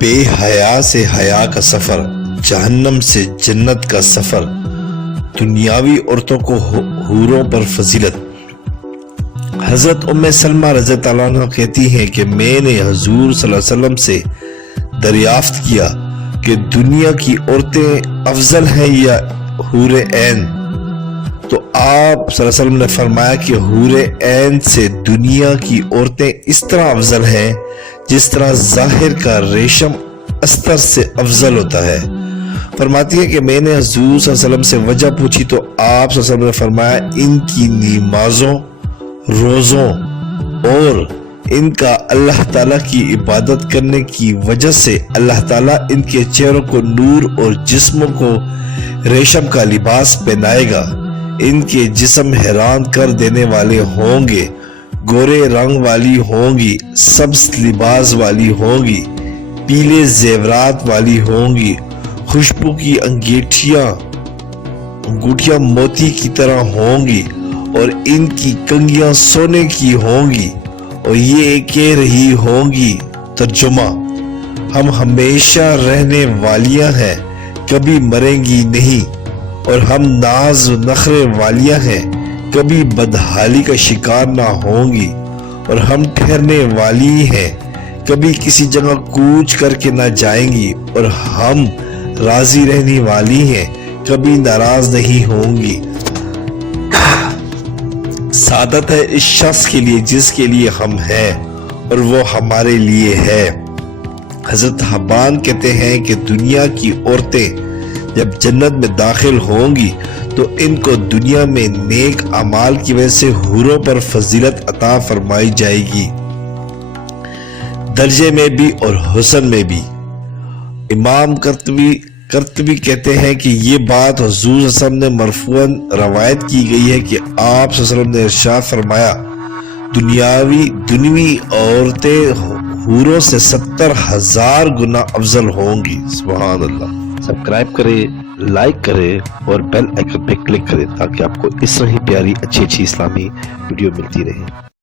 بے حیا سے حیا کا سفر، جہنم سے جنت کا سفر، دنیاوی عورتوں کو حوروں پر فضیلت۔ حضرت ام سلمہ رضی اللہ عنہ کہتی ہیں کہ میں نے حضور صلی اللہ علیہ وسلم سے دریافت کیا کہ دنیا کی عورتیں افضل ہیں یا حور عین؟ تو آپ صلی اللہ علیہ وسلم نے فرمایا کہ حور عین سے دنیا کی عورتیں اس طرح افضل ہیں جس طرح ظاہر کا ریشم استر سے افضل ہوتا ہے۔ فرماتی ہے کہ میں نے حضور صلی اللہ علیہ وسلم سے وجہ پوچھی تو آپ صلی اللہ علیہ وسلم نے فرمایا ان کی نمازوں، روزوں اور ان کا اللہ تعالیٰ کی عبادت کرنے کی وجہ سے اللہ تعالیٰ ان کے چہروں کو نور اور جسموں کو ریشم کا لباس پہنائے گا۔ ان کے جسم حیران کر دینے والے ہوں گے، گورے رنگ والی ہوں گی، سبز لباس والی ہوں گی، پیلے زیورات والی ہوں گی، خوشبو کی انگوٹھیاں موتی کی طرح ہوں گی اور ان کی کنگیاں سونے کی ہوں گی، اور یہ کہہ رہی ہوں گی ترجمہ: ہم ہمیشہ رہنے والیاں ہیں، کبھی مریں گی نہیں، اور ہم ناز و نخرے والیاں ہیں، کبھی بدحالی کا شکار نہ ہوں گی، اور ہم ٹھہرنے والی ہیں، کبھی کسی جگہ کوچ کر کے نہ جائیں گی، اور ہم راضی رہنے والی ہیں، کبھی ناراض نہیں ہوں گی۔ سعادت ہے اس شخص کے لیے جس کے لیے ہم ہیں اور وہ ہمارے لیے ہے۔ حضرت حبان کہتے ہیں کہ دنیا کی عورتیں جب جنت میں داخل ہوں گی تو ان کو دنیا میں نیک اعمال کی وجہ سے حوروں پر فضیلت عطا فرمائی جائے گی، درجے میں بھی اور حسن میں بھی۔ امام قرطبی کہتے ہیں کہ یہ بات حضور صلی اللہ علیہ وسلم نے مرفوعاً روایت کی گئی ہے کہ آپ صلی اللہ علیہ وسلم نے ارشاد فرمایا: دنیاوی عورتیں حوروں سے 70,000 گنا افضل ہوں گی۔ سبحان اللہ۔ سبسکرائب کریں، لائک کریں اور بیل آئیکن پہ کلک کریں تاکہ آپ کو اس طرح ہی پیاری اچھی اسلامی ویڈیو ملتی رہے۔